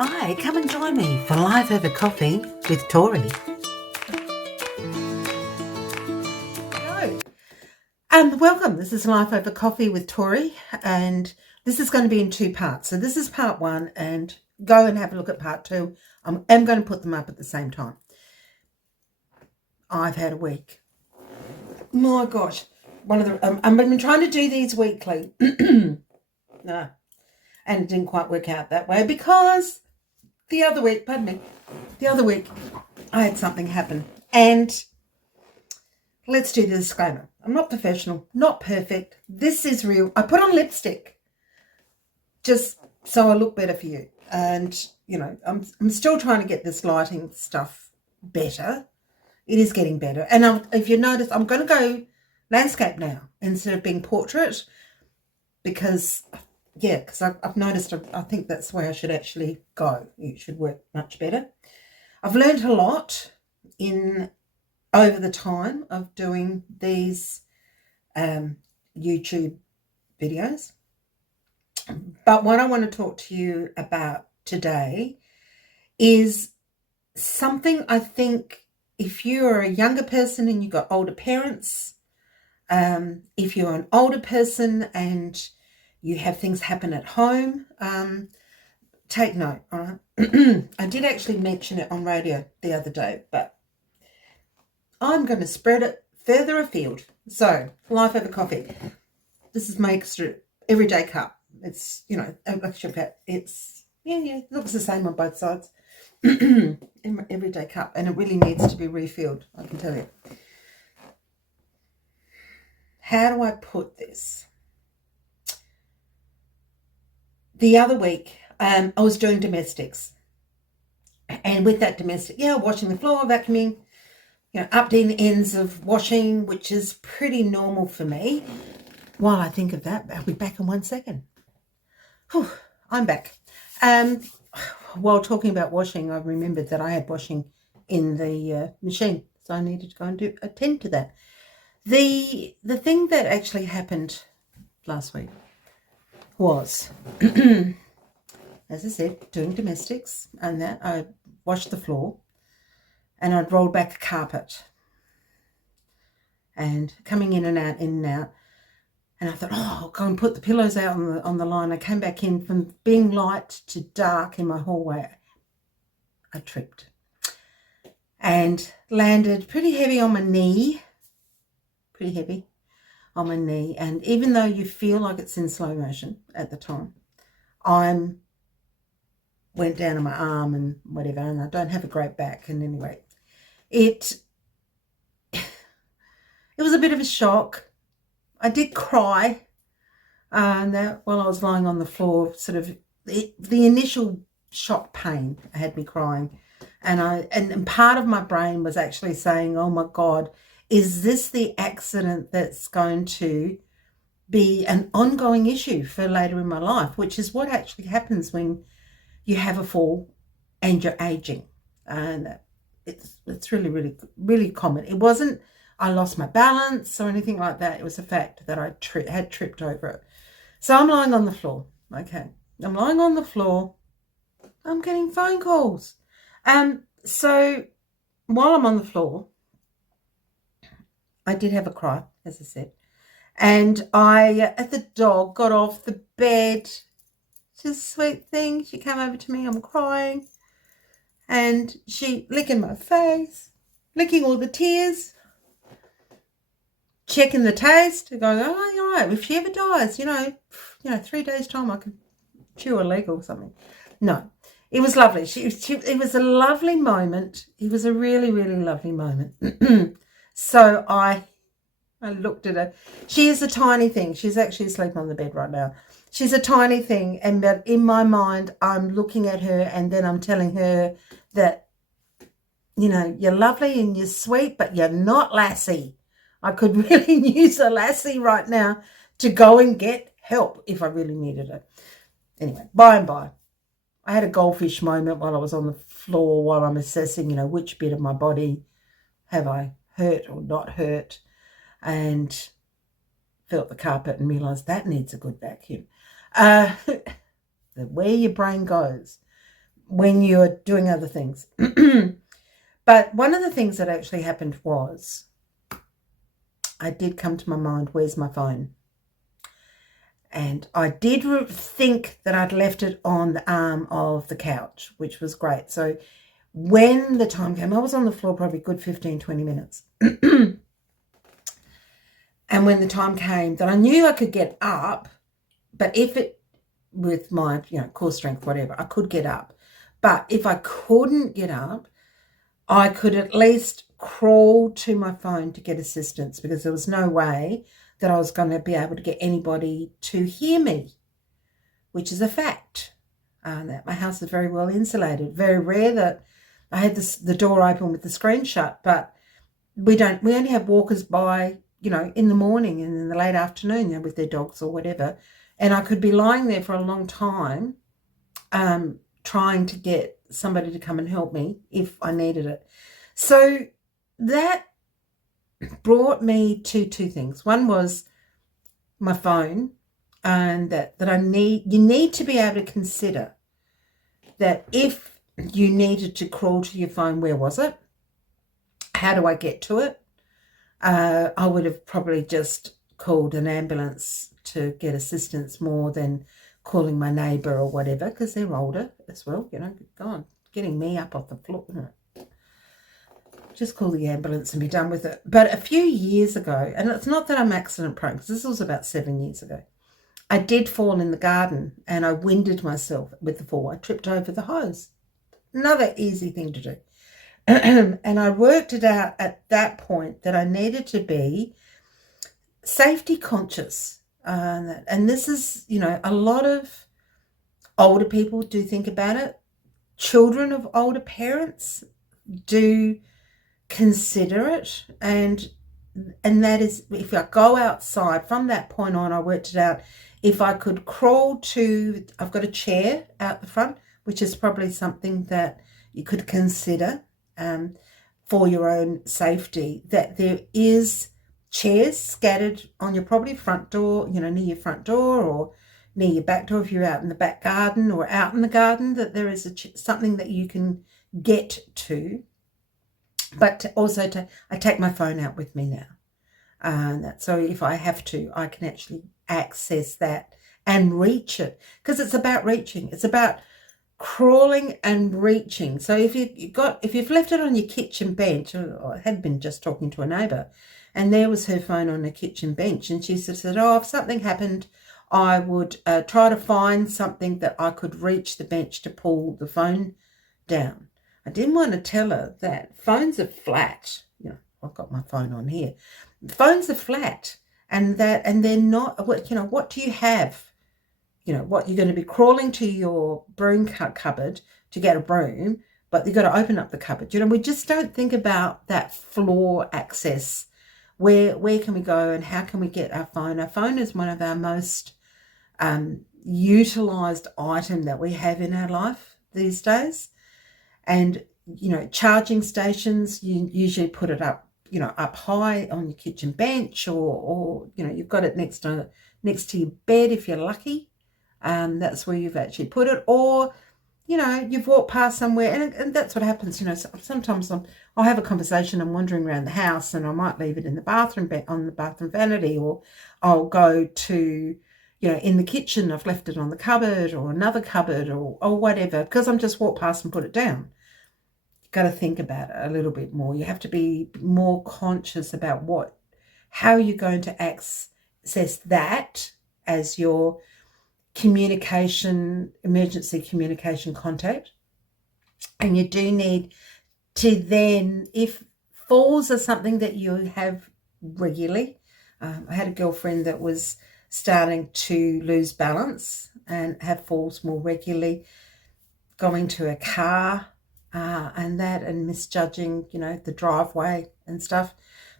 Hi, come and join me for Life Over Coffee with Torrie. Hello, and welcome. This is Life Over Coffee with Torrie, and this is going to be in two parts. So this is part one, and go and have a look at part two. I'm going to put them up at the same time. I've had a week. My gosh, I've been trying to do these weekly, no, and it didn't quite work out that way because the other week I had something happen, and let's do the disclaimer. I'm not professional, not perfect. This is real. I put on lipstick just so I look better for you. And, you know, I'm still trying to get this lighting stuff better. It is getting better. And if you notice, I'm going to go landscape now instead of being portrait because I've noticed I think that's the way I should actually go. It should work much better. I've learned a lot over the time of doing these YouTube videos. But what I want to talk to you about today is something I think if you're a younger person and you've got older parents, if you're an older person and you have things happen at home, take note, all right? I did actually mention it on radio the other day, but I'm going to spread it further afield. So, Life Over Coffee. This is my extra everyday cup. It's, you know, it's, it looks the same on both sides. Everyday cup, and it really needs to be refilled, I can tell you. How do I put this? The other week, I was doing domestics. And with that domestic, washing the floor, vacuuming, you know, up in ends of washing, which is pretty normal for me. While I think of that, I'll be back in 1 second. Whew, I'm back. While talking about washing, I remembered that I had washing in the machine, so I needed to go and attend to that. The thing that actually happened last week was, as I said, doing domestics, and that I washed the floor and I'd rolled back a carpet and coming in and out, and I thought, I'll go and put the pillows out on the line. I came back in from being light to dark in my hallway. I tripped and landed pretty heavy on my knee, and even though you feel like it's in slow motion at the time, I went down on my arm and whatever, and I don't have a great back, and anyway, it was a bit of a shock. I did cry that while I was lying on the floor, sort of the initial shock pain had me crying, and part of my brain was actually saying, oh my God, is this the accident that's going to be an ongoing issue for later in my life, which is what actually happens when you have a fall and you're aging. And it's really, really, really common. It wasn't I lost my balance or anything like that. It was the fact that I had tripped over it. So I'm lying on the floor. Okay. I'm lying on the floor. I'm getting phone calls. So while I'm on the floor, I did have a cry, as I said. And the dog got off the bed. She's a sweet thing. She came over to me. I'm crying. And she licking my face, licking all the tears, checking the taste, going, oh, you're right. If she ever dies, you know, 3 days' time I could chew a leg or something. No, it was lovely. It was a lovely moment. It was a really, really lovely moment. So I looked at her. She is a tiny thing. She's actually asleep on the bed right now. She's a tiny thing, and but in my mind, I'm looking at her, and then I'm telling her that, you know, you're lovely and you're sweet, but you're not Lassie. I could really use a Lassie right now to go and get help if I really needed it. Anyway, by and by, I had a goldfish moment while I was on the floor while I'm assessing, you know, which bit of my body have I hurt or not hurt, and felt the carpet and realised that needs a good vacuum. Where your brain goes. when you're doing other things. But one of the things that actually happened was I did come to my mind, where's my phone? And I did think that I'd left it on the arm of the couch, which was great. So when the time came, I was on the floor probably a good 15, 20 minutes. And when the time came that I knew I could get up, but if it, with my, core strength, whatever, I could get up. But if I couldn't get up, I could at least crawl to my phone to get assistance, because there was no way that I was going to be able to get anybody to hear me, which is a fact. That my house is very well insulated. Very rare that I had the door open with the screen shut, but we only have walkers by, in the morning and in the late afternoon, with their dogs or whatever. And I could be lying there for a long time, trying to get somebody to come and help me if I needed it. So that brought me to two things. One was my phone, and that you need to be able to consider that if you needed to crawl to your phone, where was it? How do I get to it? I would have probably just called an ambulance to get assistance more than calling my neighbour or whatever, because they're older as well, God, getting me up off the floor. Just call the ambulance and be done with it. But a few years ago, and it's not that I'm accident prone, because this was about 7 years ago, I did fall in the garden and I winded myself with the fall. I tripped over the hose. Another easy thing to do. And I worked it out at that point that I needed to be safety conscious. And this is, a lot of older people do think about it. Children of older parents do consider it. And that is, if I go outside, from that point on, I worked it out. If I could crawl to, I've got a chair out the front, which is probably something that you could consider for your own safety, that there is chairs scattered on your property, front door, near your front door, or near your back door if you're out in the back garden or out in the garden, that there is something that you can get to. But I take my phone out with me now. So if I have to, I can actually access that and reach it, because it's about reaching. It's about crawling and reaching. So if you've left it on your kitchen bench, or I had been just talking to a neighbour, and there was her phone on the kitchen bench, and she said, if something happened, I would try to find something that I could reach the bench to pull the phone down. I didn't want to tell her that phones are flat. I've got my phone on here. Phones are flat, and they're not. What do you have? What, you're going to be crawling to your broom cupboard to get a broom, but you've got to open up the cupboard. We just don't think about that floor access. Where can we go and how can we get our phone? Our phone is one of our most utilised item that we have in our life these days. And, charging stations, you usually put it up, up high on your kitchen bench, or you've got it next to your bed if you're lucky. That's where you've actually put it, or you've walked past somewhere, and that's what happens. Sometimes I'll have a conversation, I'm wandering around the house, and I might leave it in the bathroom, on the bathroom vanity, or I'll go to, in the kitchen, I've left it on the cupboard or another cupboard or whatever, because I'm just walked past and put it down. You've got to think about it a little bit more. You have to be more conscious about how you're going to access that as your emergency communication contact. And you do need to then, if falls are something that you have regularly, I had a girlfriend that was starting to lose balance and have falls more regularly, going to a car and misjudging, the driveway and stuff.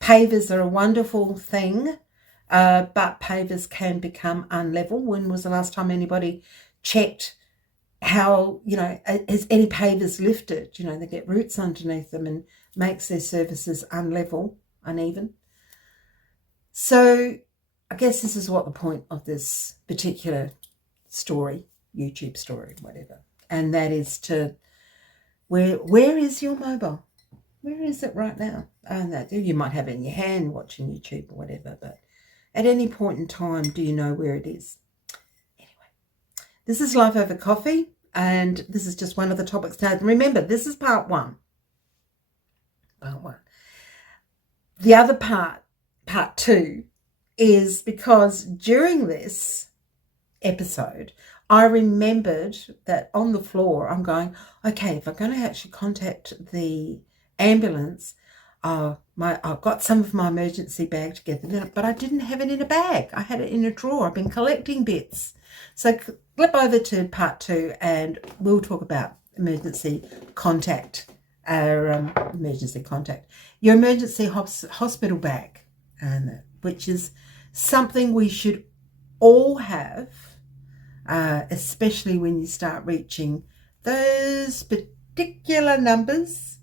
Pavers are a wonderful thing. But pavers can become unlevel. When was the last time anybody checked how, has any pavers lifted? They get roots underneath them and makes their surfaces uneven. So I guess this is what the point of this particular story, YouTube story, whatever, and that is to where is your mobile? Where is it right now? And that you might have it in your hand watching YouTube or whatever, but at any point in time, do you know where it is? Anyway, this is Life Over Coffee, and this is just one of the topics. Now, remember, this is part one. The other part two, is because during this episode, I remembered that on the floor, I'm going, okay, if I'm going to actually contact the ambulance, I've got some of my emergency bag together, but I didn't have it in a bag. I had it in a drawer. I've been collecting bits. So flip over to part two, and we'll talk about emergency contact, your emergency hospital bag, which is something we should all have, especially when you start reaching those particular numbers,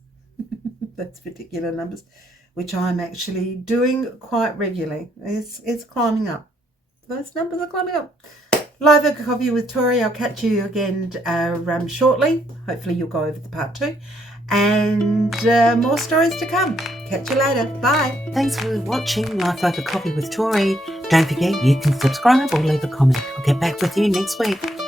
which I'm actually doing quite regularly. It's climbing up. Those numbers are climbing up. Live Over Coffee with Torrie. I'll catch you again shortly. Hopefully you'll go over the part two. And more stories to come. Catch you later. Bye. Thanks for watching Life Over Coffee with Torrie. Don't forget you can subscribe or leave a comment. I'll get back with you next week.